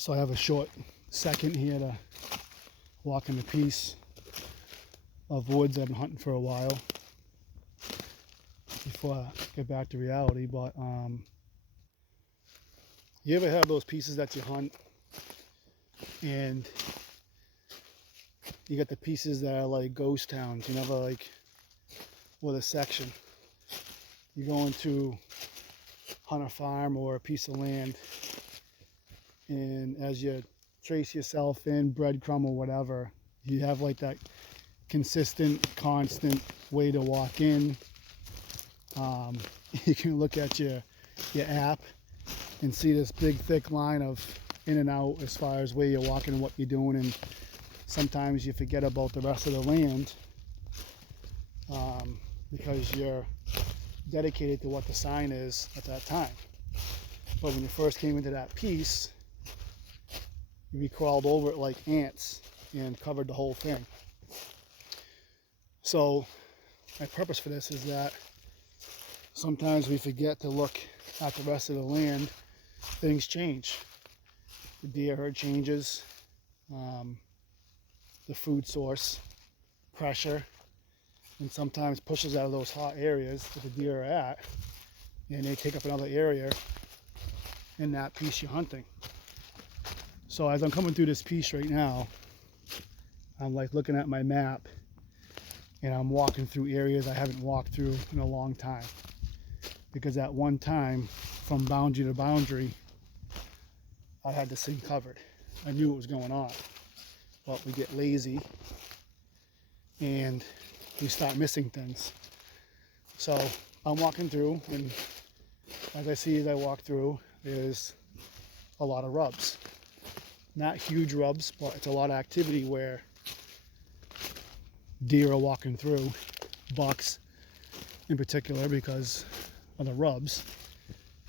So I have a short second here to walk in a piece of woods I've been hunting for a while before I get back to reality. But you ever have those pieces that you hunt and you get the pieces that are like ghost towns? You never like with a section. You go into hunt a farm or a piece of land, and as you trace yourself in, breadcrumb or whatever, you have like that consistent, constant way to walk in. You can look at your app and see this big thick line of in and out as far as where you're walking and what you're doing, and sometimes you forget about the rest of the land because you're dedicated to what the sign is at that time. But when you first came into that piece, we crawled over it like ants and covered the whole thing. So my purpose for this is that sometimes we forget to look at the rest of the land. Things change. The deer herd changes, the food source, pressure, and sometimes pushes out of those hot areas that the deer are at, and they take up another area in that piece you're hunting. So as I'm coming through this piece right now, I'm like looking at my map and I'm walking through areas I haven't walked through in a long time. Because at one time, from boundary to boundary, I had this thing covered. I knew what was going on. But we get lazy and we start missing things. So I'm walking through, and as I see as I walk through, there's a lot of rubs. Not huge rubs, but it's a lot of activity where deer are walking through, bucks in particular, because of the rubs,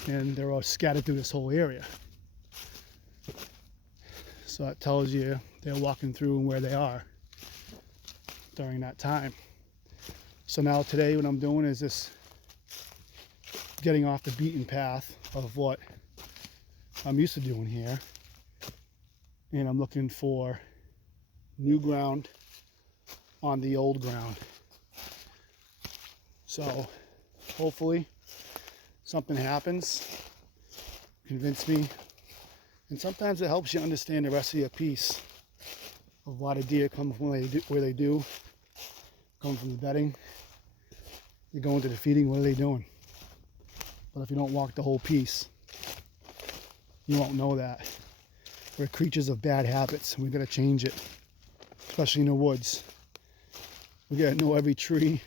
and they're all scattered through this whole area. So that tells you they're walking through and where they are during that time. So now today what I'm doing is just getting off the beaten path of what I'm used to doing here, and I'm looking for new ground on the old ground. So hopefully something happens, convince me, and sometimes it helps you understand the rest of your piece of why the deer come from where they do, come from the bedding, you go into the feeding, what are they doing? But if you don't walk the whole piece, you won't know that. We're creatures of bad habits, and we've got to change it, especially in the woods. We got to know every tree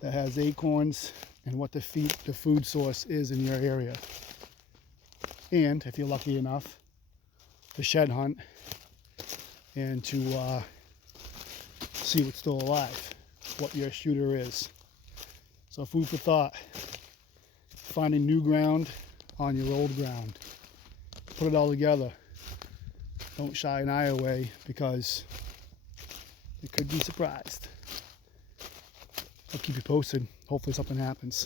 that has acorns and what the food source is in your area. And if you're lucky enough to shed hunt and to see what's still alive, what your shooter is. So food for thought, finding new ground on your old ground. Put it all together. Don't shy an eye away, because you could be surprised. I'll keep you posted. Hopefully something happens.